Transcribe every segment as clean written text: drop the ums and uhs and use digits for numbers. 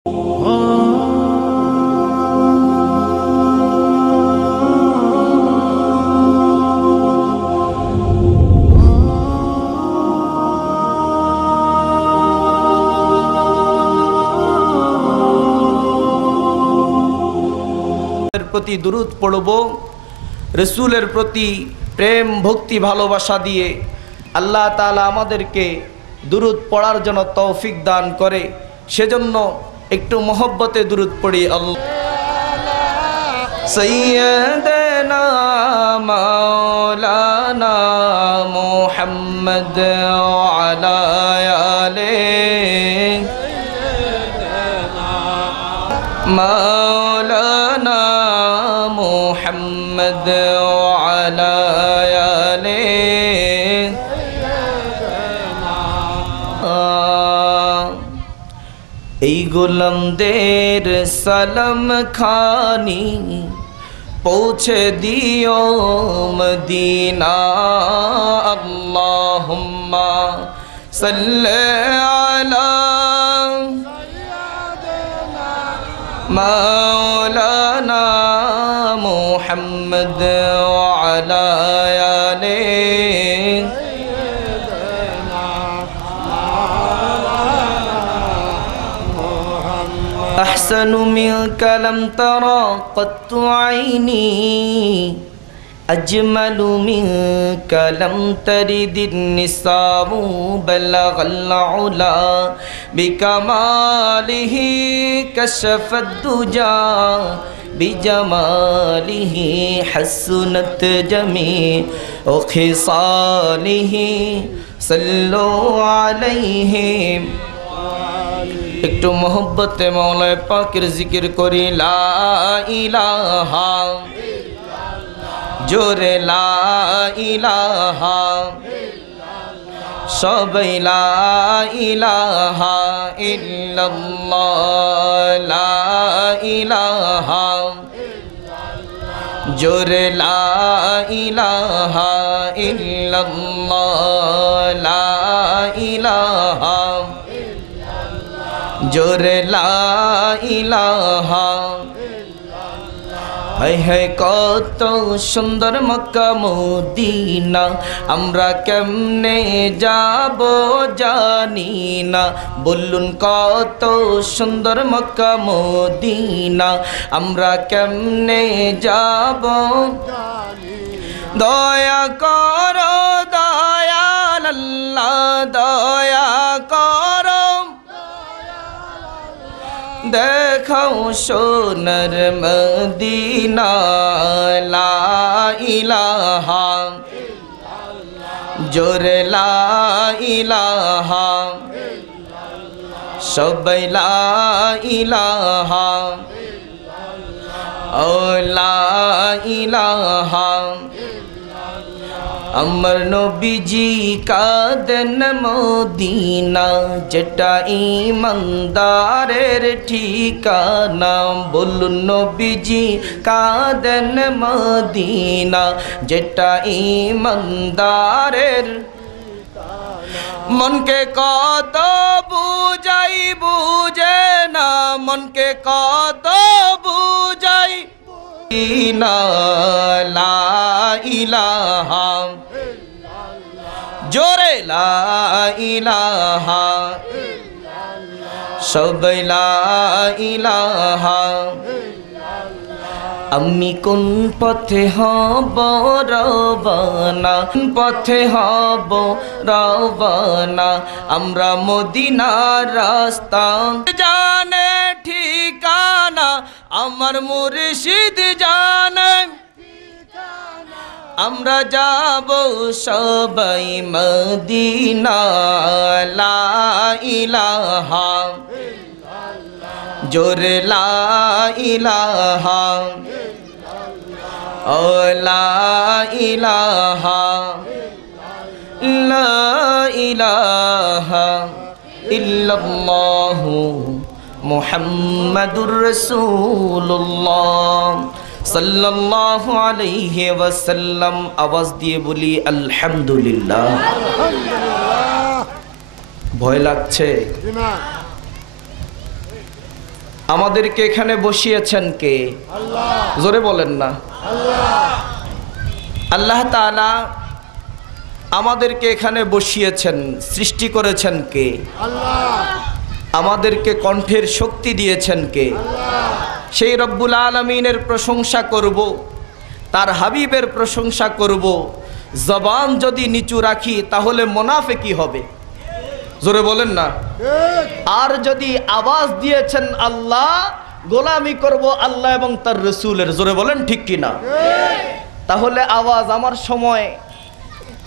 প্রতি দুরূদ পড়ব, রাসূলের প্রতি প্রেম ভক্তি ভালোবাসা দিয়ে আল্লাহ তাআলা আমাদেরকে দুরূদ পড়ার জন্য তৌফিক দান করে। সেজন্য একটু মহব্বতে দুরূদ পড়ি। আল্লাহ সাইয়্যিদানা মাওলানা মুহাম্মদ ওয়া আলা আলিহি মাওলানা মুহাম্মদ ওয়া আলা আলিহি এই গোলামদের সালাম খানি পৌঁছে দিও মদিনা। আল্লাহুম্মা সাল্লি আলা মাওলানা মুহাম্মদ ওয়া আলা আলিহি أحسن منك لم ترى قط عيني أجمل منك لم ترد النساء بلغ العلا بكماله كشف الدجى بجماله حسنت جميع خصاله صلوا عليه। একটু মোহব্বতে মৌলা পাকের জিকির করি। লা ইলাহা জোরে লা ইলাহা সবাই লা ইলাহা ইল্লাল্লাহ লা ইলাহা জোরে লা ইলাহা ইল্লাল্লাহ লা ইলাহা জোরে লা ইলাহা। হায় হায় কত সুন্দর মক্কা মদিনা, আমরা কেমনে যাব জানি না। বলুন কত সুন্দর মক্কা মদিনা, আমরা কেমনে যাব। দয়া করো দয়াল আল্লাহ দয়া করো, দেখাও সোনার মদিনা। লা ইলাহা জোরে লা ইলাহা সবাই লা ইলাহা ও লা ইলাহা। আমার নবীজি কাঁদেন মদিনা, যেটা ইমানদারের ঠিকানা। বলুন নবীজি কাঁদেন মদিনা, যেটা ইমানদারের। মনকে কত বুঝাই বুঝে না, মনকে কত বুঝাই না। লা ইলাহা জোরে লা ইলাহা সবাই লা ইলাহা। আমি কোন পথে হব রওয়ানা, পথে হব রওয়ানা। আমরা মদিনার রাস্তা জানে ঠিকানা, আমার মুর্শিদ জানে। আমরা যাব সবাই মদিনা। লা ইলাহা জোরে লা ইলাহা ও লা ইলাহা লা ইলাহা ইল্লাল্লাহু মুহাম্মাদুর রাসূলুল্লাহ সাল্লাল্লাহু আলাইহি ওয়াসাল্লাম। আওয়াজ দিয়ে বলি আলহামদুলিল্লাহ। ভয় লাগছে? আমাদেরকে এখানে বসিয়েছেন কে? আল্লাহ। জোরে বলেন না। আল্লাহ। আল্লাহ তাআলা আমাদেরকে এখানে বসিয়েছেন, সৃষ্টি করেছেন কে? আল্লাহ। আমাদেরকে কণ্ঠের শক্তি দিয়েছেন কে? আল্লাহ। সেই রব্বুল আলামিনের প্রশংসা করব, তার হাবিবের প্রশংসা করব। জবান যদি নিচু রাখি তাহলে মুনাফিকি হবে। জোরে বলেন না। আর যদি আওয়াজ দিয়েছেন আল্লাহ, গোলামি করব আল্লাহ এবং তার রাসূলের। জোরে বলেন ঠিক কি না? তাহলে আওয়াজ আমার সময়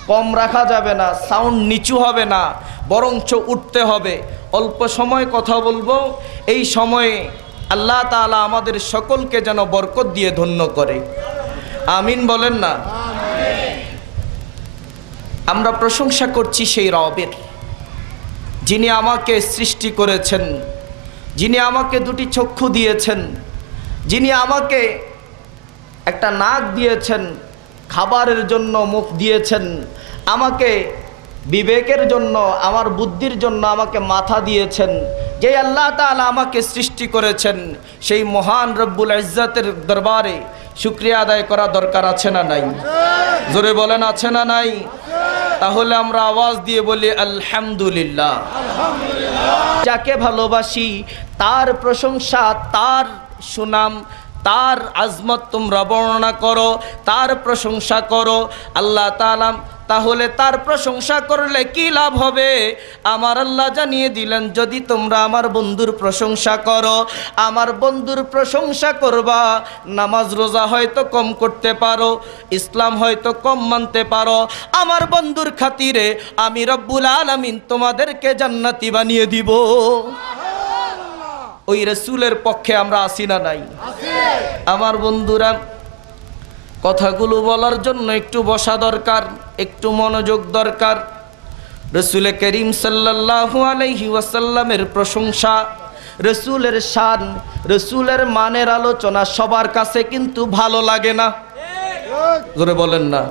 কম রাখা যাবে না, সাউন্ড নিচু হবে না, বরঞ্চ উঠতে হবে। অল্প সময় কথা বলবো, এই সময়ে আল্লাহ তাআলা আমাদের সকলকে যেন বরকত দিয়ে ধন্য করে। আমিন বলেন না। আমরা প্রশংসা করছি সেই রবের, যিনি আমাকে সৃষ্টি করেছেন, যিনি আমাকে দুটি চক্ষু দিয়েছেন, যিনি আমাকে একটা নাক দিয়েছেন, খাবারের জন্য মুখ দিয়েছেন, আমাকে বিবেকের জন্য, আমার বুদ্ধির জন্য আমাকে মাথা দিয়েছেন। যে আল্লাহ তাআলা আমাকে সৃষ্টি করেছেন, সেই মহান রব্বুল ইজ্জতের দরবারে শুকরিয়া আদায় করা দরকার আছে না নাই? জোরে বলেন আছে না নাই? তাহলে আমরা আওয়াজ দিয়ে বলি আলহামদুলিল্লাহ। যাকে ভালোবাসি তার প্রশংসা, তার সুনাম, তার আজমত তোমরা বর্ণনা করো, তার প্রশংসা করো আল্লাহ তাআলা। তাহলে তার প্রশংসা করলে কি লাভ হবে? আমার আল্লাহ জানিয়ে দিলেন, যদি তোমরা আমার বন্ধুর প্রশংসা করো, আমার বন্ধুর প্রশংসা করবা, নামাজ রোজা হয়তো কম করতে পারো, ইসলাম হয়তো কম মানতে পারো, আমার বন্ধুর খাতিরে আমি রব্বুল আলামিন তোমাদেরকে জান্নাতি বানিয়ে দিব। ওই রাসূলের পক্ষে আমরা আছি না নাই? আমার বন্ধুরা, কথাগুলো বলার জন্য একটু বসা দরকার, একটু মনোযোগ দরকার। রাসূল করিম সাল্লাল্লাহু আলাইহি ওয়াসাল্লামের প্রশংসা, রাসূলের শান, রাসূলের মানের আলোচনা সবার কাছে কিন্তু ভালো লাগে না। জোরে বলেন না।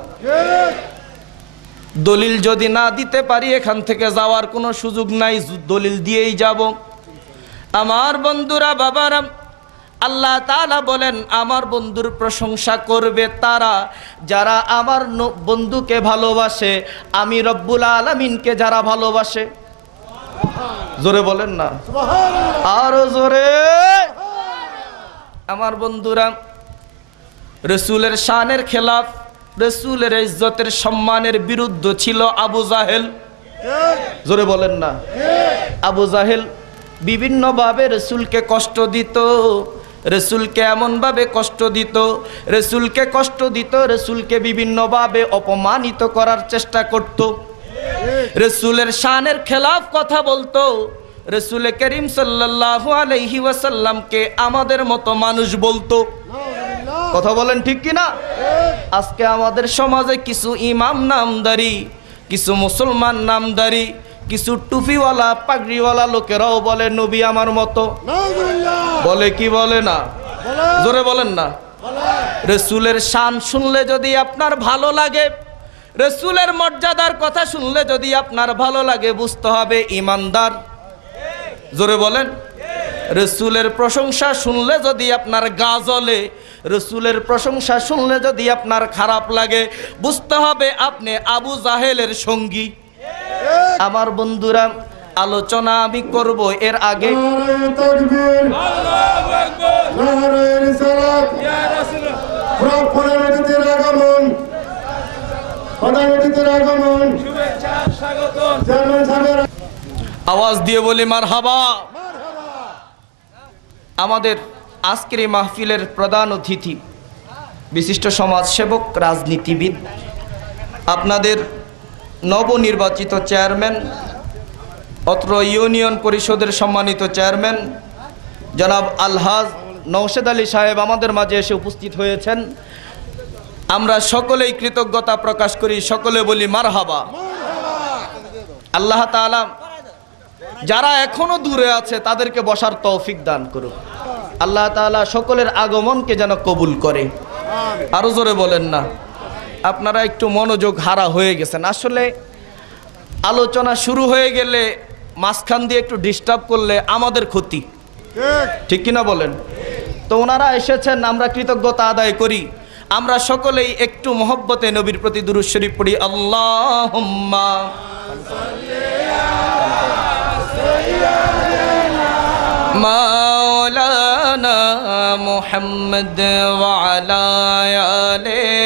দলিল যদি না দিতে পারি এখান থেকে যাওয়ার কোনো সুযোগ নাই, দলিল দিয়েই যাব। আমার বন্ধুরা, বাবারা, আল্লাহ তাআলা বলেন আমার বন্ধুর প্রশংসা করবে তারা যারা আমার বন্ধুকে ভালোবাসে, আমি রব্বুল আলামিনকে যারা ভালোবাসে। জোরে বলেন না, আরো জোরে। আমার বন্ধুরা, রাসূলের শানের খেলাফ, রাসূলের ইজ্জতের সম্মানের বিরুদ্ধে ছিল আবু জাহেল। জোরে বলেন না। আবু জাহেল বিভিন্নভাবে রাসূলকে কষ্ট দিত, রাসূলকে এমনভাবে কষ্ট দিত, রাসূলকে কষ্ট দিত, রাসূলকে বিভিন্নভাবে অপমানিত করার চেষ্টা করত, রাসূলের শানের খেলাফ কথা বলতো। রাসূল করিম সাল্লাল্লাহু আলাইহি ওয়াসাল্লামকে আমাদের মতো মানুষ বলতো। কথা বলেন ঠিক কি না? আজকে আমাদের সমাজে কিছু ইমাম নামদারি, কিছু মুসলমান নামদারি, কিছু টুপিওয়ালা পাগড়িওয়ালা লোকেরাও বলে নবী আমার মতো। বলে কি বলে না? জোরে বলেন না। রাসূলের শান শুনলে যদি আপনার ভালো লাগে, রাসূলের মর্যাদার কথা শুনলে যদি আপনার ভালো লাগে, বুঝতে হবে ইমানদার। জোরে বলেন। রাসূলের প্রশংসা শুনলে যদি আপনার গা জ্বলে, রাসূলের প্রশংসা শুনলে যদি আপনার খারাপ লাগে, বুঝতে হবে আপনি আবু জাহেলের সঙ্গী। আমার বন্ধুরা, আলোচনা আমি করব এর আগে আওয়াজ দিয়ে বলি মারহাবা। আমাদের আজকের এই মাহফিলের প্রধান অতিথি বিশিষ্ট সমাজসেবক, রাজনীতিবিদ, আপনাদের নবনির্বাচিত চেয়ারম্যান, অত্র ইউনিয়ন পরিষদের সম্মানিত চেয়ারম্যান জনাব আলহাজ নওশেদ আলী সাহেব আমাদের মাঝে এসে উপস্থিত হয়েছেন। আমরা সকলেই কৃতজ্ঞতা প্রকাশ করি, সকলে বলি মারহাবা। আল্লাহ তাআলা যারা এখনো দূরে আছে তাদেরকে বসার তৌফিক দান করুন। আল্লাহ তাআলা সকলের আগমনকে যেন কবুল করে। আরো জোরে বলেন না। আপনারা একটু মনোযোগ হারা হয়ে গেছেন। আসলে আলোচনা শুরু হয়ে গেলে মাঝখান দিয়ে একটু ডিস্টার্ব করলে আমাদের ক্ষতি। ঠিক কিনা বলেন? তো ওনারা এসেছেন, আমরা কৃতজ্ঞতা আদায় করি। আমরা সকলেই একটু মহব্বতে নবীর প্রতি দুরূদ শরীফ পড়ি। আল্লাহুম্মা মাওলানা মুহাম্মদ ওয়া আলা আলিহি।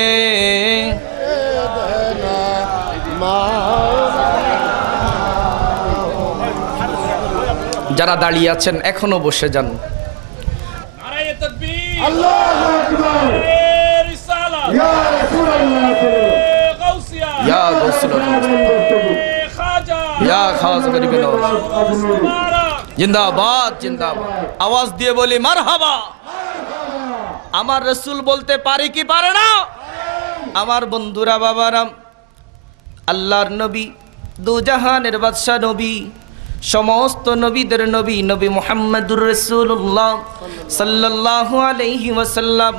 যারা দাঁড়িয়ে আছেন এখনো বসে যান। নারায়ে তাকবীর, আল্লাহু আকবার, রিসালাত, ইয়া রাসূলুল্লাহ, গাউসিয়া, ইয়া গাউসুল খাজা, ইয়া খাজা গরিবে নওয়াজ। মুবারক, জিন্দাবাদ জিন্দাবাদ। আওয়াজ দিয়ে বলি মারহাবা। আমার রাসূল বলতে পারে কি পারে না? আমার বন্ধুরা, বাবারাম, আল্লাহর নবী, দুজাহানের বাদশা নবী, সমস্ত নবীদের নবী, নবী মুহাম্মদুর রাসূলুল্লাহ সাল্লাল্লাহু আলাইহি ওয়াসাল্লাম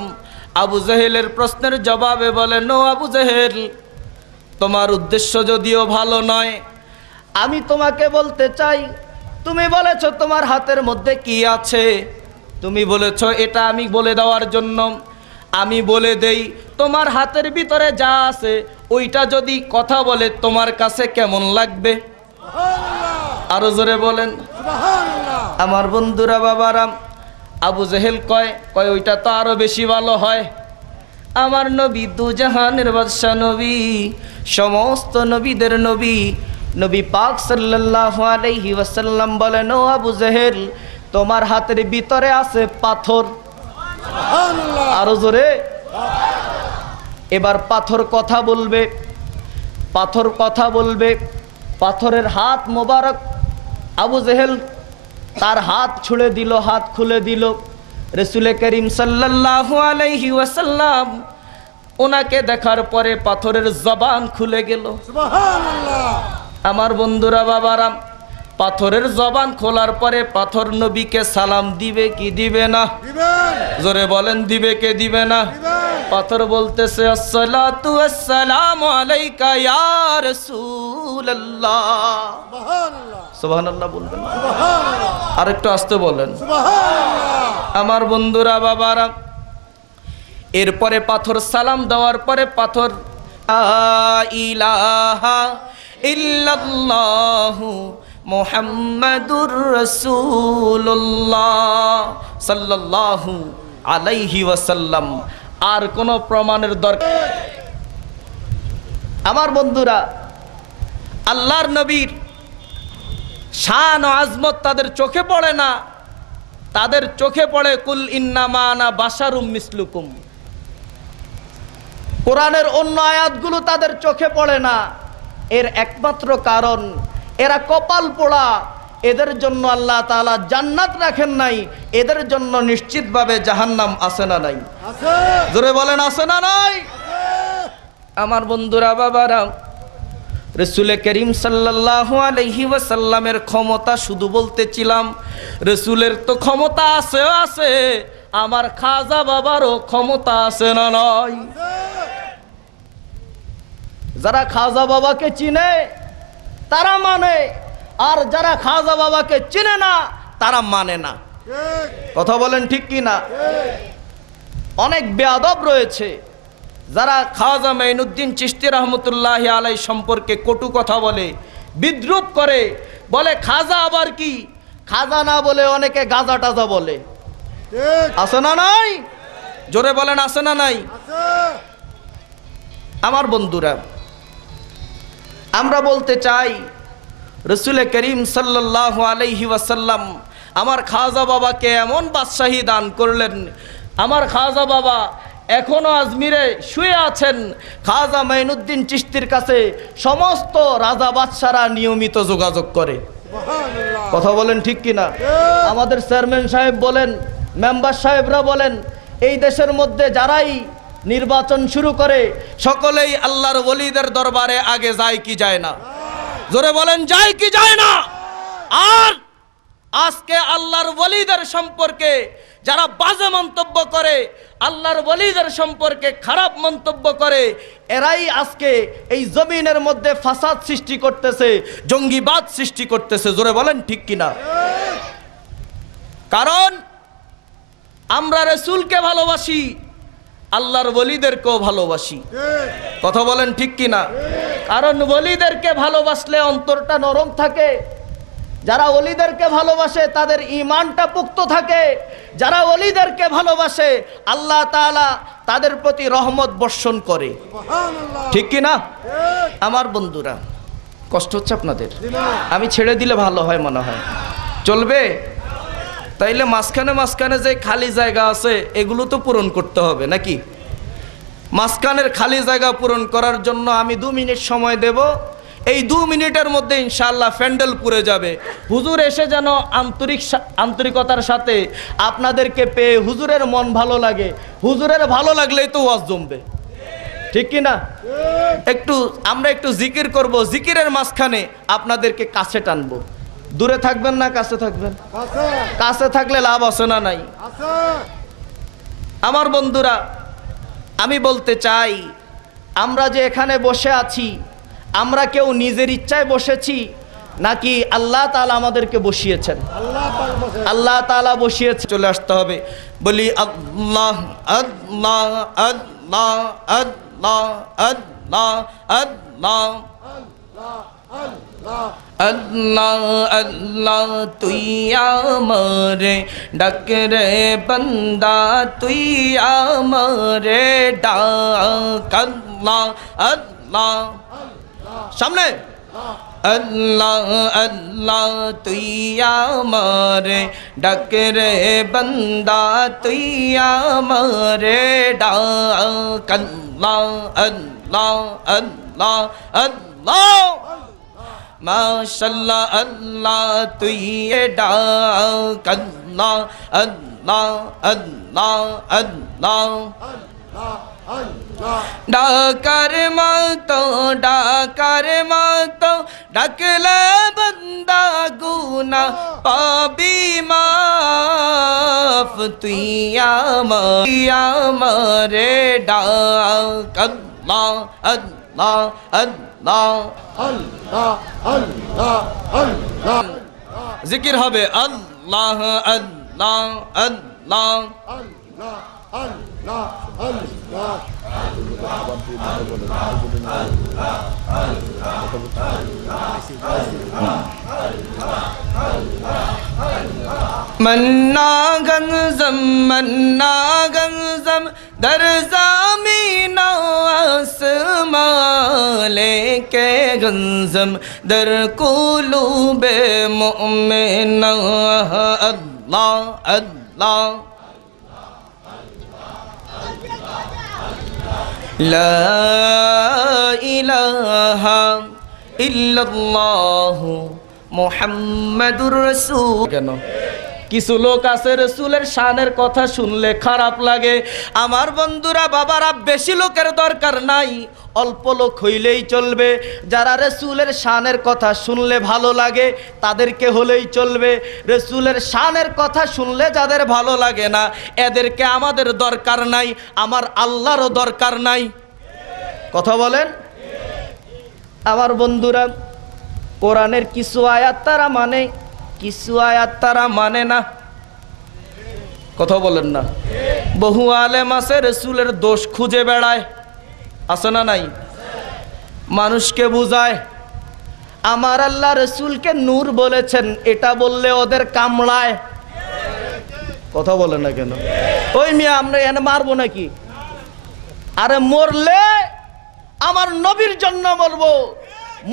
আবু জেহেলের প্রশ্নের জবাবে বলেন, ও আবু জেহেল, তোমার উদ্দেশ্য যদিও ভালো নয়, আমি তোমাকে বলতে চাই, তুমি বলেছো তোমার হাতের মধ্যে কি আছে, তুমি বলেছো এটা আমি বলে দেওয়ার জন্য। আমি বলে দেই, তোমার হাতের ভিতরে যা আছে ওইটা যদি কথা বলে তোমার কাছে কেমন লাগবে? আরো জোরে বলেন। আমার বন্ধুরা, বাবারাম, আবু জেহেল কয় ওইটা তো আরো বেশি ভালো হয়। আমার নবী, দুজাহানের বাদশা নবী, সমস্ত নবীদের নবী, নবী পাক সাল্লাল্লাহু আলাইহি ওয়াসাল্লাম বলেন, ও আবু জেহেল, তোমার হাতের ভিতরে আছে পাথর। আরো জোরে। এবার পাথর কথা বলবে, পাথর কথা বলবে। পাথরের হাত মোবারক, আবু জেহেল তার হাত ছুঁড়ে দিল, হাত খুলে দিল। রাসূল করিম সাল্লাল্লাহু আলাইহি ওয়াসাল্লাম ওনাকে দেখার পরে পাথরের জবান খুলে গেল। সুবহানাল্লাহ। আমার বন্ধুরা, বাবারা, পাথরের জবান খোলার পরে পাথর নবীকে সালাম দিবে কি দিবে না? দিবেন, জোরে বলেন, দিবে কে দিবে না? দিবেন। পাথর বলতেছে, আসসালাতু আসসালামু আলাইকা ইয়া রাসূলুল্লাহ। সুবহানাল্লাহ, সুবহানাল্লাহ বলবেন না? সুবহানাল্লাহ, আরেকটু আস্তে বলেন। সুবহানাল্লাহ। আমার বন্ধুরা, বাবারা, এরপরে পাথর সালাম দেওয়ার পরে পাথর, লা ইলাহা ইল্লাল্লাহু মুহাম্মাদুর রাসূলুল্লাহ সাল্লাল্লাহু আলাইহি ওয়াসাল্লাম। আর কোন প্রমাণের দরকার? আমার বন্ধুরা, আল্লাহর নবীর শান ও আজমত তাদের চোখে পড়ে না, তাদের চোখে পড়ে কুল ইন্নামা আনা বাশারুম মিসলুকুম। কোরআনের অন্য আয়াতগুলো তাদের চোখে পড়ে না। এর একমাত্র কারণ, এরা কপাল পোড়া। এদের জন্য আল্লাহ তাআলা জান্নাত রাখেন নাই, এদের জন্য নিশ্চিতভাবে জাহান্নাম আছে না নাই? আছে, জোরে বলেন, আছে না নাই? আমার বন্ধুরা, বাবারা, রাসূল করিম সাল্লাল্লাহু আলাইহি ওয়াসাল্লামের ক্ষমতা শুধু বলতেছিলাম, রাসূলের তো ক্ষমতা আছে, আছে। আমার খাজা বাবারও ক্ষমতা আছে না নাই? যারা খাজা বাবাকে চিনে তারা মানে, আর যারা খাজা বাবাকে চিনে না তারা মানে না। ঠিক, কথা বলেন ঠিক কি না? অনেক বেয়াদব রয়েছে যারা খাজা মাইনুদ্দিন চিশতি রহমতুল্লাহ আলাইহি সম্পর্কে কটু কথা বলে, বিদ্রুপ করে, বলে খাজা আবার কি, খাজা না বলে অনেকে গাজা টাজা বলে। ঠিক, আছে না নাই? জোরে বলেন, আছে না নাই? আছে। আমার বন্ধুরা, আমরা বলতে চাই, রাসূল করিম সাল্লাল্লাহু আলাইহি ওয়াসাল্লাম আমার খাজা বাবাকে এমন বাদশাহী দান করলেন। আমার খাজা বাবা এখনো আজমিরে শুয়ে আছেন। খাজা মাইনুদ্দিন চিশতির কাছে সমস্ত রাজা বাদশারা নিয়মিত যোগাযোগ করে। সুবহানাল্লাহ। কথা বলেন ঠিক কিনা? আমাদের চেয়ারম্যান সাহেব বলেন, মেম্বার সাহেবরা বলেন, এই দেশের মধ্যে যারাই নির্বাচন শুরু করে সকলেই আল্লাহর ওলিদের দরবারে আগে যায় কি যায় না? জোরে বলেন, যায় কি যায় না? আর আজকে আল্লাহর ওলিদের সম্পর্কে যারা বাজে মন্তব্য করে, আল্লাহর ওলিদের সম্পর্কে খারাপ মন্তব্য করে, এরাই আজকে এই জমিনের মধ্যে ফাসাদ সৃষ্টি করতেছে, জঙ্গিবাদ সৃষ্টি করতেছে। জোরে বলেন ঠিক কিনা? কারণ আমরা রাসূলকে ভালোবাসি, আল্লাহর ওলিদেরকেও ভালোবাসি। ঠিক কথা বলেন ঠিক কিনা? কারণ ওলিদেরকে ভালোবাসলে অন্তরটা নরম থাকে, যারা ওলিদেরকে ভালোবাসে তাদের ঈমানটা পুক্ত থাকে, যারা ওলিদেরকে ভালোবাসে আল্লাহ তাআলা তাদের প্রতি রহমত বর্ষণ করে। সুবহানাল্লাহ। ঠিক কিনা? ঠিক আমার বন্ধুরা, কষ্ট হচ্ছে আপনাদের? দিনা। আমি ছেড়ে দিলে ভালো হয় মনে হয়, চলবে? তাইলে মাঝখানে মাঝখানে যে খালি জায়গা আছে এগুলো তো পূরণ করতে হবে নাকি? মাঝখানের খালি জায়গা পূরণ করার জন্য আমি 2 মিনিট সময় দেব। এই 2 মিনিটের মধ্যে ইনশাআল্লাহ প্যান্ডেল পুরে যাবে। হুজুর এসে যেন আন্তরিকতার সাথে আপনাদেরকে পেয়ে হুজুরের মন ভালো লাগে, হুজুরের ভালো লাগলেই তো ওয়াজ জমবে। ঠিক কি না? আমরা একটু জিকির করব, জিকিরের মাঝখানে আপনাদেরকে কাছে টানবো। দূরে থাকবেন না কাছে থাকবেন? আছে কাছে থাকলে লাভ আছে না নাই? আছে আমার বন্ধুরা, আমি বলতে চাই, আমরা যে এখানে বসে আছি, আমরা কেউ নিজের ইচ্ছায় বসেছি নাকি আল্লাহ তাআলা আমাদেরকে বসিয়েছেন? আল্লাহ পাক বসে। আল্লাহ তাআলা বসিয়েছে। চলে আসতে হবে, বলি আল্লাহ আল্লাহ আল্লাহ আল্লাহ আল্লাহ আল্লাহ আল্লাহ আল্লাহ তুই আমারে ডাক রে বান্দা, তুই আমারে ডাক। আল্লাহ আল্লাহ সামনে। আল্লাহ আল্লাহ তুই আমারে ডাক রে বান্দা, তুই আমারে ডাক। আল্লাহ আল্লাহ আল্লাহ আল্লাহ মাশাআল্লাহ আল্লাহ তুই ডাক। আল্লাহ আল্লাহ আল্লাহ আল্লাহ ডাকার মতো ডাকলে বান্দা গুনাহ পাবি মাফ, তুই আমারে ডাক। আল্লাহ আল্লাহ আল্লাহ আল্লাহ আল্লাহ আল্লাহ জিকির হবে আল্লাহ আল্লাহ আল্লাহ। আল্লাহ আল্লাহ আল্লাহ मन्ना गंजम दर ज़मीन आसमां लेके गंजम दर कुलूबे मुमिना। अल्लाह अल्लाह ला इलाहा इल्लल्लाह মুহাম্মাদুর রাসূল। কেন কিছু লোক আছে রাসূলের শানের কথা শুনলে খারাপ লাগে। আমার বন্ধুরা, বাবারা, বেশি লোকের দরকার নাই, অল্প লোক হইলেই চলবে। যারা রাসূলের শানের কথা শুনলে ভালো লাগে তাদেরকে হলেই চলবে। রাসূলের শানের কথা শুনলে যাদের ভালো লাগে না এদেরকে আমাদের দরকার নাই, আমার আল্লাহরও দরকার নাই। কথা বলেন আমার বন্ধুরা। কোরআনের কিছু আয়াত তারা মানে, কিছু আয়াত তারা মানে না। কথা বলেন না? বহু আলেম আছে রাসূলের দোষ খুঁজে বেড়ায়, আছে না নাই? মানুষকে বুঝায় আমার আল্লাহ রাসূলকে নূর বলেছেন, এটা বললে ওদের কামড়ায়। কথা বলেন না কেন? ওই মিয়া আমরা এখানে মারবো নাকি? আরে মরলে আমার নবীর জন্য মরবো,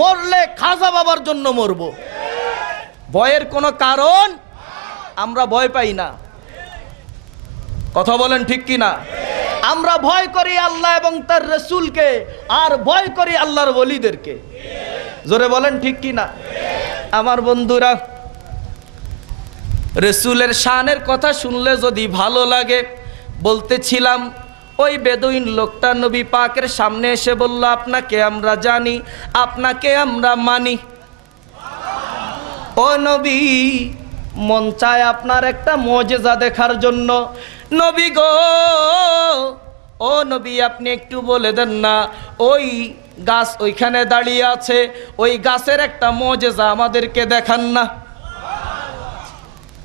মরলে খাজা বাবার জন্য মরব। ভয়ের কোনো কারণ আমরা ভয় পাই না। কথা বলেন ঠিক কি না? আমরা ভয় করি আল্লাহ এবং তার রাসূলকে, আর ভয় করি আল্লাহর ওলিদেরকে। জোরে বলেন ঠিক কি না? আমার বন্ধুরা, রাসূলের শানের কথা শুনলে যদি ভালো লাগে, বলতেছিলাম ওই বেদুইন লোকটা নবী পাকের সামনে এসে বলল, আপনাকে আমরা জানি, আপনাকে আমরা মানি। ও নবী, মন চায় আপনার একটা মুজিজা দেখার জন্য। নবী গো, ও নবী, আপনি একটু বলে দেন না, ওই গাছ ওইখানে দাঁড়িয়ে আছে, ওই গাছের একটা মুজিজা আমাদেরকে দেখান না।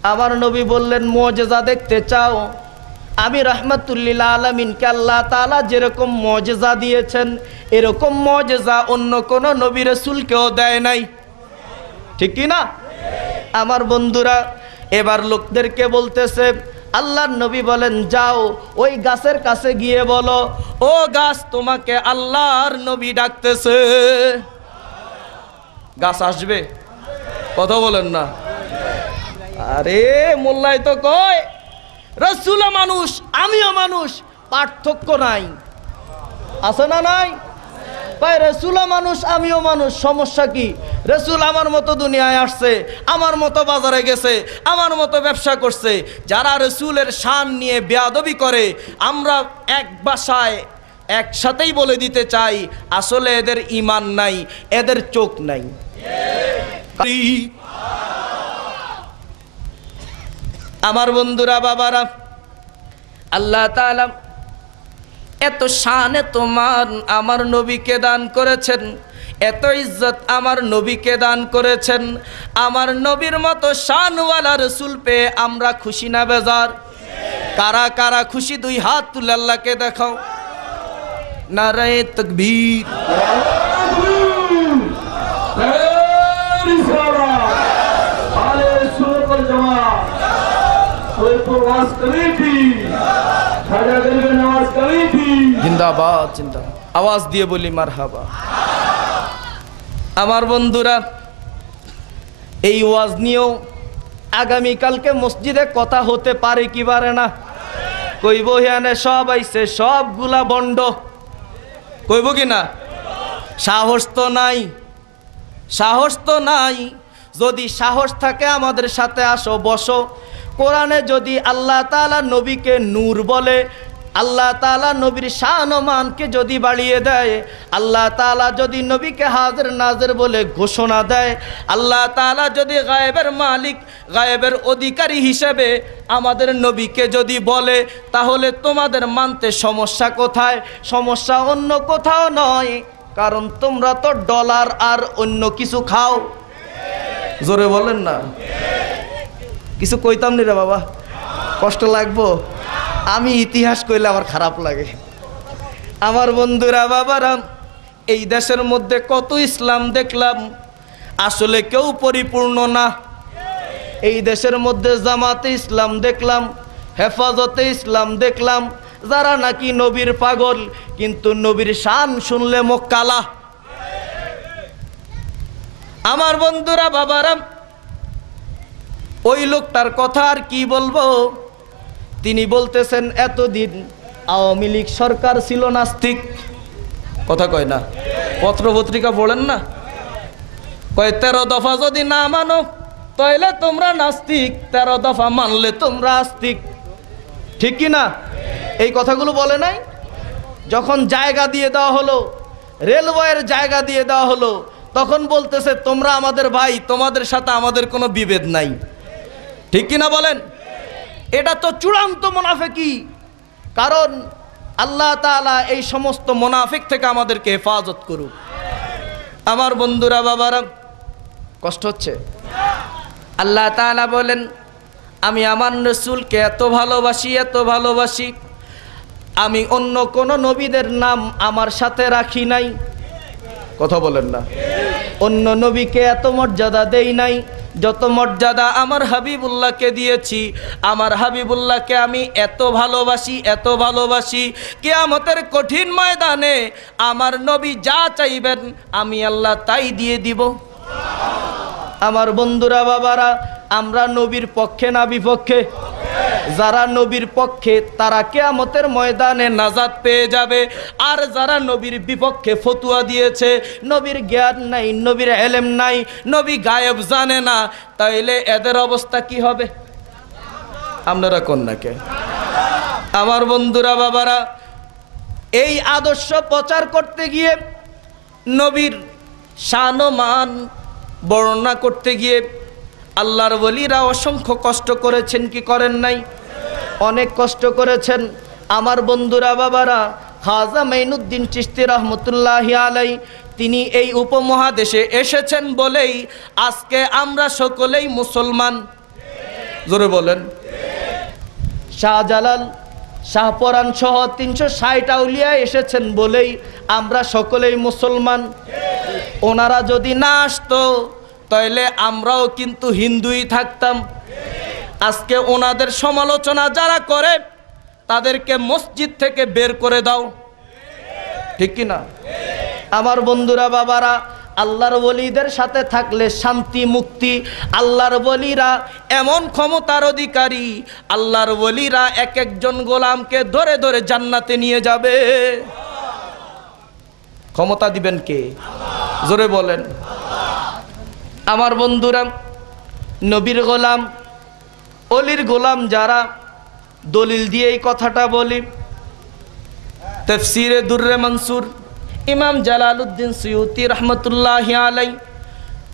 আমার নবী বললেন, মুআজিজা দেখতে চাও? আমি রাহমাতুল্লিল আলামিনকে আল্লাহ তাআলা যেরকম মুআজিজা দিয়েছেন, এরকম মুআজিজা অন্য কোন নবী রাসূলকেও দেয় নাই। ঠিক কি না? আমার বন্ধুরা, এবার লোকদেরকে বলতেছে, আল্লাহর নবী বলেন, যাও ওই গাছের কাছে গিয়ে বলো, ও গাছ, তোমাকে আল্লাহর নবী ডাকতেছে। গাছ আসবে? কথা বলেন না। আরে মোল্লাই তো কয় রাসূলও মানুষ, আমিও মানুষ, পার্থক্য নাই। আছে না নাই? ভাই রাসূলও মানুষ, আমিও মানুষ, সমস্যা কি? রাসূল আমার মতো দুনিয়ায় আসছে, আমার মতো বাজারে গেছে, আমার মতো ব্যবসা করছে। যারা রাসূলের শান নিয়ে বেয়াদবি করে, আমরা এক ভাষায় একসাথেই বলে দিতে চাই, আসলে এদের ঈমান নাই, এদের চোখ নাই। আমার বন্ধুরা, বাবারা, আল্লাহ তাআলা এত শান, এত মান আমার নবীকে দান করেছেন, এত ইজ্জত আমার নবীকে দান করেছেন। আমার নবীর মতো শানওয়ালা রাসূল পেয়ে আমরা খুশি না বেজার? কারা কারা খুশি? দুই হাত তুলে আল্লাহকে দেখাও। নারায়ে তাকবীর। জিন্দাবাদ, জিন্দাবাদ। আওয়াজ দিয়ে বলি মারহাবা। আমার বন্ধুরা, এই ওয়াজ নিয়েও আগামীকালকে মসজিদে কথা হতে পারে কি পারে না? কইব হিয়ানে সব আইছে, সবগুলা বন্ড, কইব কি না? সাহস তো নাই, সাহস তো নাই। যদি সাহস থাকে আমাদের সাথে আসো, বসো। কোরআনে যদি আল্লাহ তাআলা নবীকে নূর বলে, আল্লাহ তাআলা নবীর শান ও মানকে যদি বাড়িয়ে দেয়, আল্লাহ তাআলা যদি নবীকে হাজির নাজির বলে ঘোষণা দেয়, আল্লাহ তাআলা যদি গায়েবের মালিক, গায়েবের অধিকারী হিসেবে আমাদের নবীকে যদি বলে, তাহলে তোমাদের মানতে সমস্যা কোথায়? সমস্যা অন্য কোথাও নয়, কারণ তোমরা তো ডলার আর অন্য কিছু খাও। জোরে বলেন না। কিছু কইতাম নি রে বাবা, কষ্ট লাগবো। আমি ইতিহাস কইলে আমার খারাপ লাগে। আমার বন্ধুরা, বাবারা, এই দেশের মধ্যে কত ইসলাম দেখলাম, আসলে কেউ পরিপূর্ণ না। এই দেশের মধ্যে জামাতে ইসলাম দেখলাম, হেফাজতে ইসলাম দেখলাম, যারা নাকি নবীর পাগল, কিন্তু নবীর শান শুনলে মুখ কালা। আমার বন্ধুরা, বাবারা, ওই লোকটার কথা আর কি বলবো। তিনি বলতেছেন, এতদিন আওয়ামী লীগ সরকার ছিল নাস্তিক। কথা কয় না? পত্র পত্রিকা পড়েন না? কয় 13 দফা যদি না মানো তাহলে তোমরা নাস্তিক, 13 দফা মানলে তোমরা আস্তিক। ঠিক কি না? এই কথাগুলো বলে নাই? যখন জায়গা দিয়ে দেওয়া হলো, রেলওয়ের জায়গা দিয়ে দেওয়া হলো, তখন বলতেছে তোমরা আমাদের ভাই, তোমাদের সাথে আমাদের কোনো বিভেদ নাই। ঠিক কি না বলেন? এটা তো চূড়ান্ত মুনাফিকি। কারণ আল্লাহ তাআলা এই সমস্ত মুনাফিক থেকে আমাদেরকে হেফাজত করুক। আমার বন্ধুরা, বাবারা, কষ্ট হচ্ছে? আল্লাহ তাআলা বলেন, আমি আমার রাসূলকে এত ভালোবাসি, এত ভালোবাসি, আমি অন্য কোন নবীদের নাম আমার সাথে রাখি নাই। কথা বলেন না? অন্য নবীকে এত মর্যাদা দেই নাই যত মর্যাদা আমার হাবিবুল্লাহকে দিয়েছি। আমার হাবিবুল্লাহকে আমি এত ভালোবাসি, এত ভালোবাসি, কিয়ামতের কঠিন ময়দানে আমার নবী যা চাইবেন আমি আল্লাহ তাই দিয়ে দিব। আমার বন্ধুরা, বাবারা, আমরা নবীর পক্ষে না বিপক্ষে? যারা নবীর পক্ষে তারা কিয়ামতের ময়দানে নাজাত পেয়ে যাবে, আর যারা নবীর বিপক্ষে ফতোয়া দিয়েছে, নবীর জ্ঞান নাই, নবীর ইলম নাই, নবী গায়েব জানে না, তাইলে এদের অবস্থা কি হবে? আপনারা কোন নাকে? আমার বন্ধুরা, বাবারা, এই আদর্শ প্রচার করতে গিয়ে, নবীর শান ও মান বর্ণনা করতে গিয়ে আল্লাহর ওলিরা অসংখ্য কষ্ট করেছেন, কি করেন নাই? অনেক কষ্ট করেছেন। আমার বন্ধুরা, বাবারা, খাজা মাইনুদ্দিন চিশতি রহমতুল্লাহি আলাই, তিনি এই উপমহাদেশে এসেছেন বলেই আজকে আমরা সকলেই মুসলমান। জোরে বলেন। শাহজালাল, শাহপরাণ সহ 360 আউলিয়া এসেছেন বলেই আমরা সকলেই মুসলমান। ওনারা যদি না আসতো তাহলে আমরাও কিন্তু হিন্দুই থাকতাম। আজকে ওনাদের সমালোচনা যারা করে তাদেরকে মসজিদ থেকে বের করে দাও, ঠিক কি না? আমার বন্ধুরা, বাবারা, আল্লাহর ওলিদের সাথে থাকলে শান্তি মুক্তি। আল্লাহর ওলিরা এমন ক্ষমতার অধিকারী, আল্লাহর ওলিরা এক একজন গোলামকে ধরে ধরে জান্নাতে নিয়ে যাবে। ক্ষমতা দিবেন কে? জোরে বলেন। আমার বন্ধুরা, নবীর গোলাম, অলির গোলাম যারা, দলিল দিয়ে এই কথাটা বলি। তাফসীরে দুররে মনসুর ইমাম জালালউদ্দিন সুয়ুতি রহমতুল্লাহি আলাই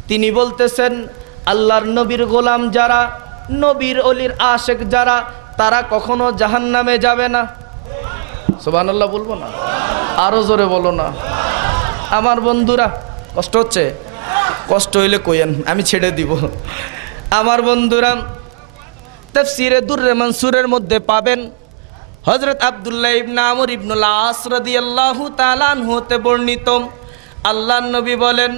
তিনি বলতেছেন, আল্লাহর নবীর গোলাম যারা, নবীর অলির আশেক যারা, তারা কখনো জাহান্নামে যাবে না। সুবহানাল্লাহ বলবো না? আরো জোরে বলো না। আমার বন্ধুরা, কষ্ট হচ্ছে? কষ্ট হইলে কইেন, আমি ছেড়ে দিব। আমার বন্ধুরা, তাফসীরে দুররে মনসুরের মধ্যে পাবেন হযরত আব্দুল্লাহ ইবনে আমর ইবনুল আস রাদিয়াল্লাহু তাআলা আনহু হতে বর্ণিত, আল্লাহর নবী বলেন,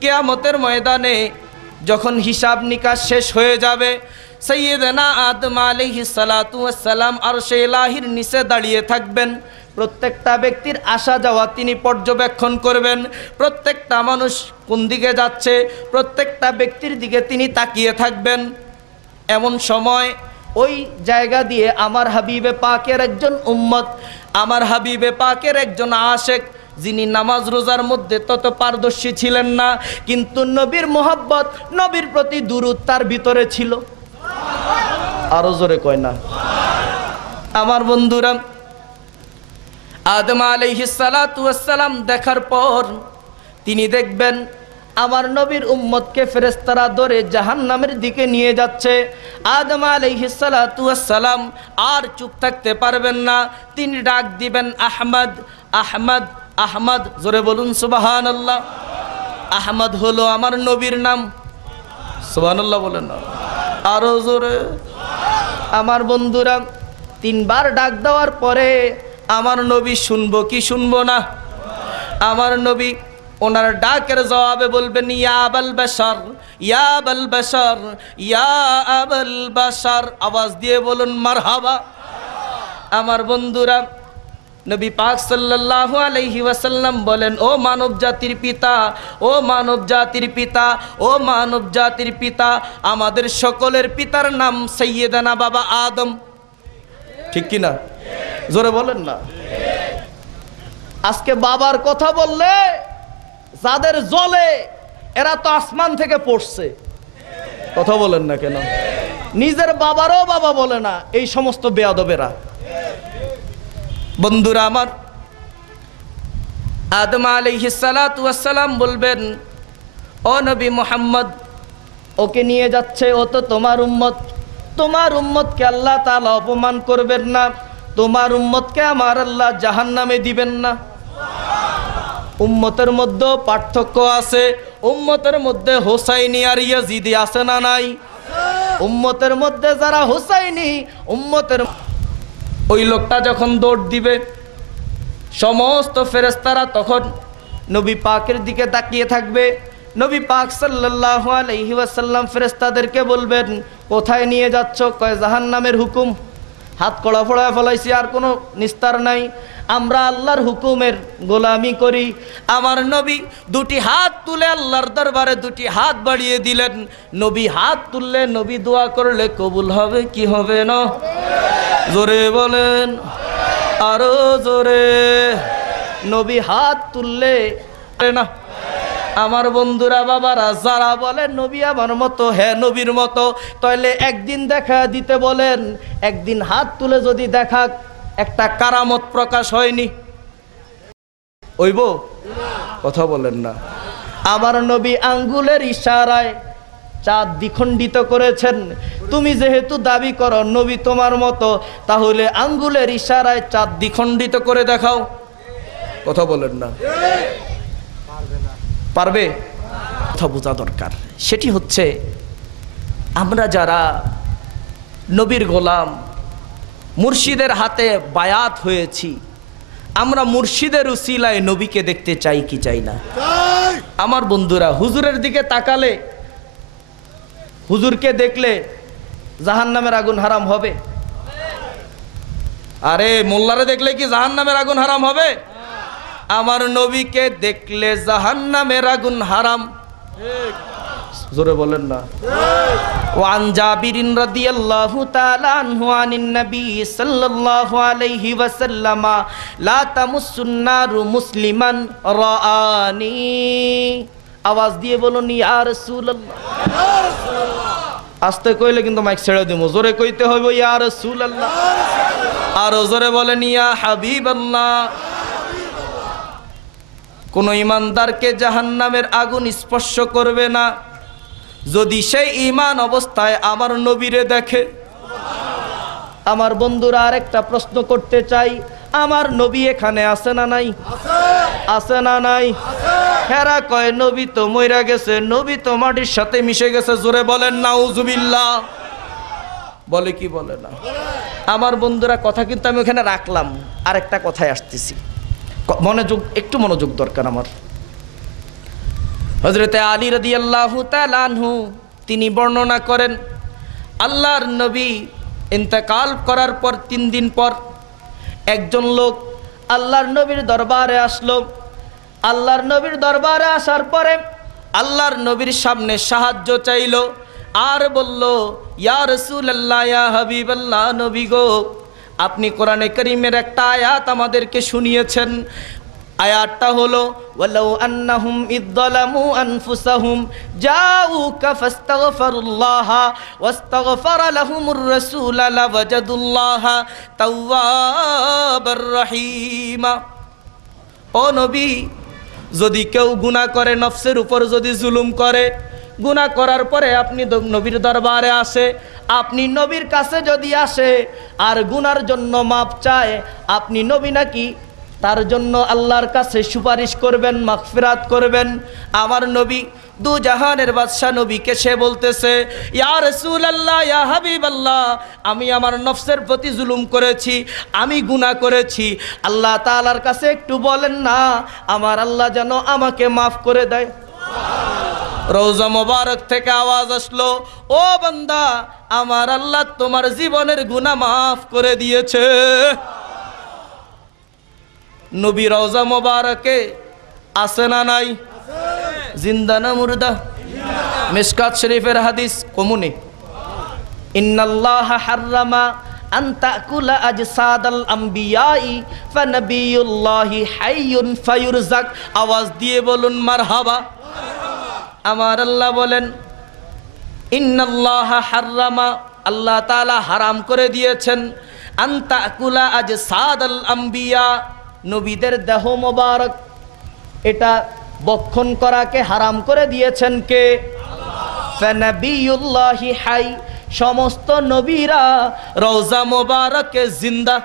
কিয়ামতের ময়দানে যখন হিসাব নিকাশ শেষ হয়ে যাবে, সাইয়্যিদানা আদম আলাইহিস সালাতু ওয়াস সালাম আরশে ইলাহির নিচে দাঁড়িয়ে থাকবেন। প্রত্যেকটা ব্যক্তির আসা যাওয়া তিনি পর্যবেক্ষণ করবেন। প্রত্যেকটা মানুষ কোন দিকে যাচ্ছে, প্রত্যেকটা ব্যক্তির দিকে তিনি তাকিয়ে থাকবেন। এমন সময় ওই জায়গা দিয়ে আমার হাবিবে পাকের একজন উম্মত, আমার হাবিবে পাকের একজন আশেক, যিনি নামাজ রোজার মধ্যে তত পারদর্শী ছিলেন না, কিন্তু নবীর মোহাব্বত, নবীর প্রতি দুরূদ তার ভিতরে ছিল। আরো জোরে কয় না? আমার বন্ধুরা, আদম আলাইহিস সালাতু ওয়াস সালাম দেখার পর তিনি দেখবেন আমার নবীর উম্মতকে ফেরেশতারা ধরে জাহান্নামের দিকে নিয়ে যাচ্ছে। আদম আলাইহিস সালাতু ওয়াস সালাম আর চুপ থাকতে পারবেন না, তিনি ডাক দিবেন, আহমদ, আহমদ, আহমদ। জোরে বলুন সুবহানাল্লাহ। আহমদ হলো আমার নবীর নাম। সুবহানাল্লাহ বলেন না? আরো জোরে। আমার বন্ধুরা, 3 বার ডাক দেওয়ার পরে আমার নবী শুনবো কি শুনবো না? আমার নবী ওনার ডাকের জবাবে বলবেন, ইয়া আবাল বাশার, ইয়া আবাল বাশার, ইয়া আবাল বাশার। আওয়াজ দিয়ে বলুন মারহাবা। আমার বন্ধুরা, নবী পাক সাল্লাল্লাহু আলাইহি ওয়াসাল্লাম বলেন, ও মানব জাতির পিতা, ও মানব জাতির পিতা, ও মানব জাতির পিতা, আমাদের সকলের পিতার নাম সাইয়্যিদানা বাবা আদম, ঠিক কি না? জোরে বলেন না। আজকে বাবার কথা বললে যাদের জ্বলে, এরা তো আসমান থেকে পড়ছে। কথা বলেন না কেন? নিজের বাবারও বাবা বলে না এই সমস্ত বেয়াদবেরা। বন্ধুরা আমার, আদম আলাইহিস সালাতু ওয়াস সালাম বলবেন, ও নবী মুহাম্মদ, ওকে নিয়ে যাচ্ছে, ও তো তোমার উম্মত, তোমার উম্মতকে আল্লাহ তাআলা অপমান করবেন না, তোমার উম্মতকে আমার আল্লাহ জাহান্নামে দিবেন না। উম্মতের মধ্যে পার্থক্য আছে। উম্মতের মধ্যে হোসাইনি আর ইয়াজিদি আছে না নাই? উম্মতের মধ্যে যারা হোসাইনি, উম্মতের ওই লোকটা যখন দৌড় দিবে, সমস্ত ফেরেশতারা তখন নবী পাকের দিকে তাকিয়ে থাকবে। নবী পাক সাল্লাল্লাহু আলাইহি ওয়াসাল্লাম ফেরেশতাদেরকে বলবেন, কোথায় নিয়ে যাচ্ছ? কয় জাহান্নামের হুকুম। হাত কড়া ফোড়ায় ফেলাইছি, আর কোনো নিস্তার নাই। আমরা আল্লাহর হুকুমের গোলামি করি। আমার নবী 2টি হাত তুলে আল্লাহর দরবারে 2টি হাত বাড়িয়ে দিলেন। নবী হাত তুললে, নবী দোয়া করলে কবুল হবে কি হবে না? জোরে বলেন, আরো জোরে। নবী হাত তুললে না। আমার বন্ধুরা, বাবারা, যারা বলেন নবী আমার মতো, হ্যাঁ নবীর মতো, তাহলে একদিন দেখা দিতে বলেন। একদিন হাত তুলে যদি দেখা, একটা কারামত প্রকাশ হয়নি, হইব? কথা বলেন না। আমার নবী আঙ্গুলের ইশারায় চাঁদ দ্বিখণ্ডিত করেছেন। তুমি যেহেতু দাবি করো নবী তোমার মতো, তাহলে আঙ্গুলের ইশারায় চাঁদ দ্বিখণ্ডিত করে দেখাও। কথা বলেন না। পারবে? কথা বোঝা দরকার। সেটি হচ্ছে, আমরা যারা নবীর গোলাম, মুর্শিদের হাতে বায়াত হয়েছি। আমরা মুর্শিদের উসিলায় নবীকে দেখতে চাই কি চাই না? চাই। আমার বন্ধুরা, হুজুরের দিকে তাকালে, হুজুরকে দেখলে জাহান্নামের আগুন হারাম হবে? আরে মোল্লারে দেখলে কি জাহান্নামের আগুন হারাম হবে? আমার নবীকে দেখলে জাহান্নামের আগুন হারাম। জোরে বলেন না। ওয়ান জাবিরিন রাদিয়াল্লাহু তাআলা আনহু আনিন নবী সাল্লাল্লাহু আলাইহি ওয়াসাল্লাম লা তামুসুন নারু মুসলিমান রাআনি। আওয়াজ দিয়ে বলুন ইয়া রাসূলুল্লাহ। আস্তে কইলে কিন্তু মাইক ছেড়ে দেব, জোরে কইতে হবে ইয়া রাসূলুল্লাহ। আর জোরে বলেন ইয়া হাবিবাল্লাহ। কোন ইমানদারকে জাহান্নামের আগুন স্পর্শ করবে না যদি সেই ঈমান অবস্থায় আমার নবীরে দেখে। আমার বন্ধুরা, আরেকটা প্রশ্ন করতে চাই, আমার নবী এখানে আছে না নাই? আছে না নাই? হেরা কয় নবী তো মইরা গেছে, নবী তো মাটির সাথে মিশে গেছে। জোরে বলেন নাউজুবিল্লাহ। বলে কি বলে না? আমার বন্ধুরা, কথা কিন্তু আমি ওখানে রাখলাম, আরেকটা কথায় আসতেছি। মনোযোগ, একটু মনোযোগ দরকার আমার। হযরতে আলী রাদিয়াল্লাহু তাআলা আনহু তিনি বর্ণনা করেন, আল্লাহর নবী ইন্তেকাল করার পর 3 দিন পর একজন লোক আল্লাহর নবীর দরবারে আসলো। আল্লাহর নবীর দরবারে আসার পরে আল্লাহর নবীর সামনে সাহায্য চাইলো আর বলল, ইয়া রাসূলুল্লাহ, ইয়া হাবিবাল্লাহ, নবী গো, আপনি কোরআনে কারীমের একটা আয়াত আমাদেরকে শুনিয়েছেন। আয়াতটা হলো, ওয়ালাউ আন্নাহুম ইযযালামু আনফুসাহুম জাউকা ফাস্তাগফিরুল্লাহা ওয়াস্তাগফারা লাহুমুর রাসূল লাওয়াজাদুল্লাহা তাওয়াবার রহিমা। ও নবী, যদি কেউ গুনাহ করে, নফসের উপর যদি জুলুম করে, গুনাহ করার পরে আপনি নবীর দরবারে আসে, আপনি নবীর কাছে যদি আসে আর গুনার জন্য মাপ চায়, আপনি নবী নাকি তার জন্য আল্লাহর কাছে সুপারিশ করবেন, মাগফিরাত করবেন। আমার নবী, দু জাহানের বাদশা নবীকে সে বলতেছে, ইয়া রাসূলুল্লাহ, ইয়া হাবিবাল্লাহ, আমি আমার নফসের প্রতি জুলুম করেছি, আমি গুনাহ করেছি। আল্লাহ তাআলার কাছে একটু বলেন না, আমার আল্লাহ যেন আমাকে মাফ করে দেয়। রওজা মোবারক থেকে আওয়াজ আসলো, ও বান্দা, আমার আল্লাহ তোমার জীবনের গুনাহ মাফ করে দিয়েছে। নবী রওজা মোবারকে আছে না নাই? জিন্দা না মুর্দা? মিশকাত শরীফের হাদিস কমুনে, ইন্নাল্লাহা হাররামা আন তাকুলা আজসাদাল আমবিয়াই ফানাবিয়ুল্লাহি হাইয়ুন ফায়ুরজাক। আওয়াজ দিয়ে বলুন মারহাবা। আমার আল্লাহ বলেন, ইন্নাল্লাহা হাররামা, আল্লাহ তাআলা হারাম করে দিয়েছেন, আন তাকুলা আজসাদাল আমবিয়া, নবীদের দেহ মোবারক এটা বক্ষণ করাকে হারাম করে দিয়েছেন কে? ফানাবিয়ুল্লাহি হাই, সমস্ত নবীরা রওজা মোবারকে জিন্দা।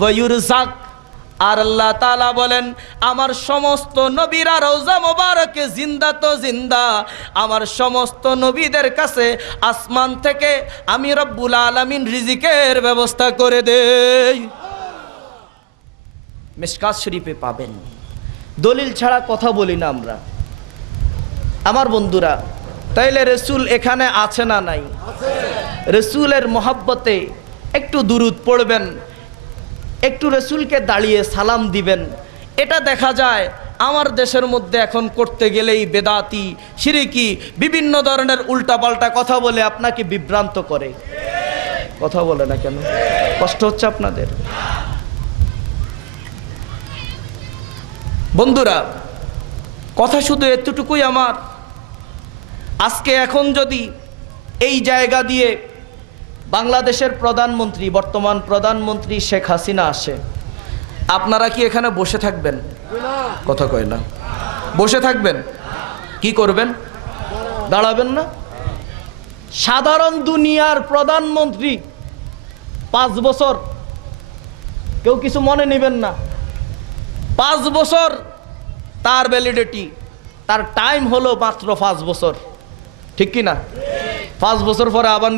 ওয়ায়ুরজাক, আর আল্লাহ তাআলা বলেন, আমার সমস্ত নবীরা রওজা মোবারকে জিন্দা তো জিন্দা, আমার সমস্ত নবীদের কাছে আসমান থেকে আমি রব্বুল আলামিন রিজিকের ব্যবস্থা করে দেই। মিশকাত শরীফে পাবেন। দলিল ছাড়া কথা বলি না আমরা। আমার বন্ধুরা, তাইলে রসুল এখানে আছে না নাই? রসুলের মহাব্বতে একটু দুরূদ পড়বেন, একটু রসুলকে দাঁড়িয়ে সালাম দিবেন। এটা দেখা যায় আমার দেশের মধ্যে এখন করতে গেলেই বেদাতি, শিরকি, বিভিন্ন ধরনের উল্টাপাল্টা কথা বলে আপনাকে বিভ্রান্ত করে। কথা বলে না কেন? কষ্ট হচ্ছে আপনাদের? বন্ধুরা, কথা শুধু এতটুকুই আমার, আজকে এখন যদি এই জায়গা দিয়ে বাংলাদেশের প্রধানমন্ত্রী, বর্তমান প্রধানমন্ত্রী শেখ হাসিনা আসে, আপনারা কি এখানে বসে থাকবেন? কথা কয় না। বসে থাকবেন? কি করবেন? দাঁড়াবেন না? সাধারণ দুনিয়ার প্রধানমন্ত্রী 5 বছর, কেউ কিছু মনে নেবেন না, 5 বছর তার ভ্যালিডিটি, তার টাইম হলো মাত্র 5 বছর, ঠিক কি না? 5 বছর পরে আবার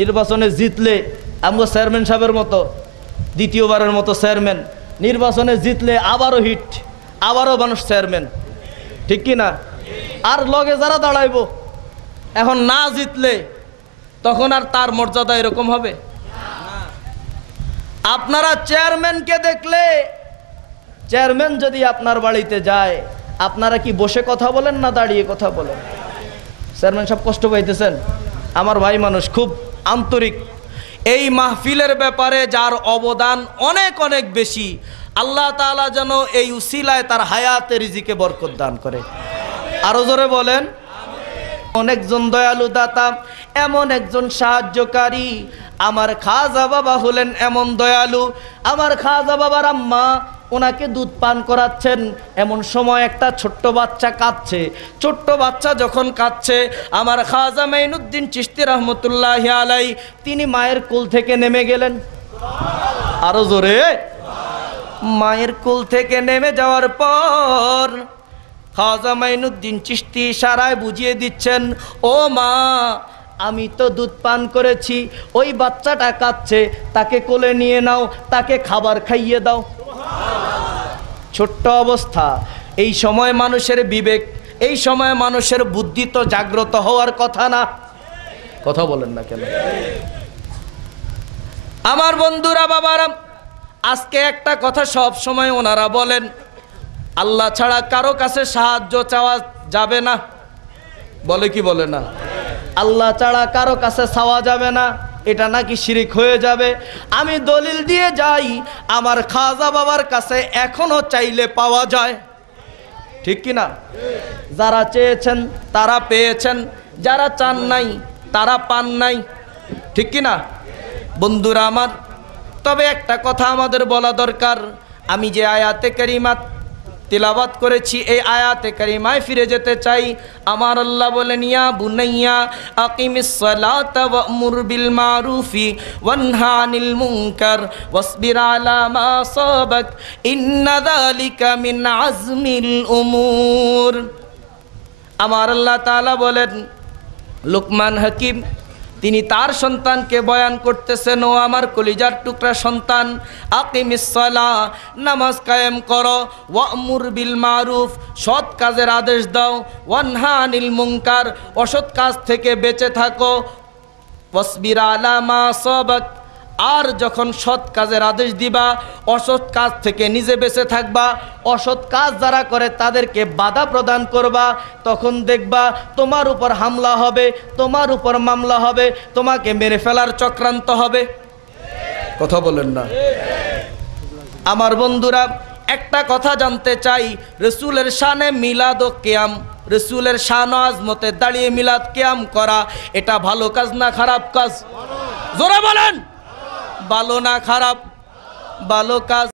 নির্বাচনে জিতলে আমগো চেয়ারম্যান সাহেবের মতো দ্বিতীয়বারের মতো চেয়ারম্যান, নির্বাচনে জিতলে আবারও হিট, আবারও মানুষ চেয়ারম্যান, ঠিক কি না? আর লগে যারা দাঁড়াইবো এখন না জিতলে তখন আর তার মর্যাদা এরকম হবে? আপনারা চেয়ারম্যানকে দেখলে, চেয়ারম্যান যদি আপনার বাড়িতে যায়, আপনারা কি বসে কথা বলেন না দাঁড়িয়ে কথা বলেন? চেয়ারম্যান সব কষ্ট পাইতেছেন? আমার ভাই মানুষ খুব আন্তরিক। এই মাহফিলের ব্যাপারে যার অবদান অনেক অনেক বেশি, আল্লাহ তাআলা যেন এই উসিলায় তার হায়াতে রিজিকে বরকত দান করে। আরো জোরে বলেন। অনেকজন দয়ালু দাতা, এমন একজন সাহায্যকারী। আমার খাজা বাবা হলেন এমন দয়ালু। আমার খাজা বাবার আম্মা ওনাকে দুধ পান করাচ্ছেন, এমন সময় একটা ছোট্ট বাচ্চা কাঁদছে। ছোট্ট বাচ্চা যখন কাঁদছে, আমার খাজা মাইনুদ্দিন চিশতি রহমতুল্লাহি আলাইহি তিনি মায়ের কোল থেকে নেমে গেলেন। আরো জোরে। মায়ের কোল থেকে নেমে যাওয়ার পর খাজা মাইনুদ্দিন চিশতি ইশারায় বুঝিয়ে দিচ্ছেন, ও মা, আমি তো দুধ পান করেছি, ওই বাচ্চাটা কাঁদছে, তাকে কোলে নিয়ে নাও, তাকে খাবার খাইয়ে দাও। ছোট্ট অবস্থা। এই সময় মানুষের বিবেক, এই সময় মানুষের বুদ্ধি তো জাগ্রত হওয়ার কথা না? কথা বলেন না কেন? আমার বন্ধুরা, বাবারা, আজকে একটা কথা সব সময় ওনারা বলেন, আল্লাহ ছাড়া কারো কাছে সাহায্য চাওয়া যাবে না। বলে কি বলে না? আল্লাহ ছাড়া কারো কাছে চাওয়া যাবে না, এটা নাকি শিরিক হয়ে যাবে। আমি দলিল দিয়ে যাই, আমার খাজা বাবার কাছে এখনো চাইলে পাওয়া যায়, ঠিক কি না? যারা চেয়েছেন তারা পেয়েছেন, যারা চান নাই তারা পান নাই, ঠিক কি না বন্ধুরা আমার? তবে একটা কথা আমাদের বলা দরকার। আমি যে আয়াতে কারিমাত তিলাওয়াত করেছি, এই আয়াতে কারিমায় ফিরে যেতে চাই। আমার আল্লাহ বলেন, ইয়া বুনাইয়া আকিমিস সালাতা ওয়া'মুর বিল মারুফি ওয়ানহা আনিল মুনকার ওয়াসবির আলা মা সাবাক ইন্না যালিকা মিন আজমিল উমুর। আমার আল্লাহ তাআলা বলেন, লুকমান হাকিম তিনি তার সন্তানকে বয়ান করতেছেন, ও আমার কলিজার টুকরা সন্তান, আকিমিস সালাহ, নামাজ কায়েম করো, ওয়া'মুর বিল মারুফ, সৎ কাজের আদেশ দাও, ওয়ানহা আনিল মুনকার, অসৎ কাজ থেকে বেঁচে থাকো, ওয়াসবির আলা মা সাবাক, আর যখন সৎ কাজের আদেশ দিবা, অসৎ কাজ থেকে নিজে বেঁচে থাকবা, অসৎ কাজ যারা করে তাদেরকে বাধা প্রদান করবা, তখন দেখবা তোমার উপর হামলা হবে, তোমার উপর মামলা হবে, তোমাকে মেরে ফেলার চক্রান্ত হবে। কথা বলেন না? আমার বন্ধুরা, একটা কথা জানতে চাই, রসুলের শানে মিলাদ ও কিয়াম, রসুলের শান ও আজমতে দাঁড়িয়ে মিলাদ কিয়াম করা, এটা ভালো কাজ না খারাপ কাজ? জোরে বলেন। ভালো না খারাপ? ভালো কাজ।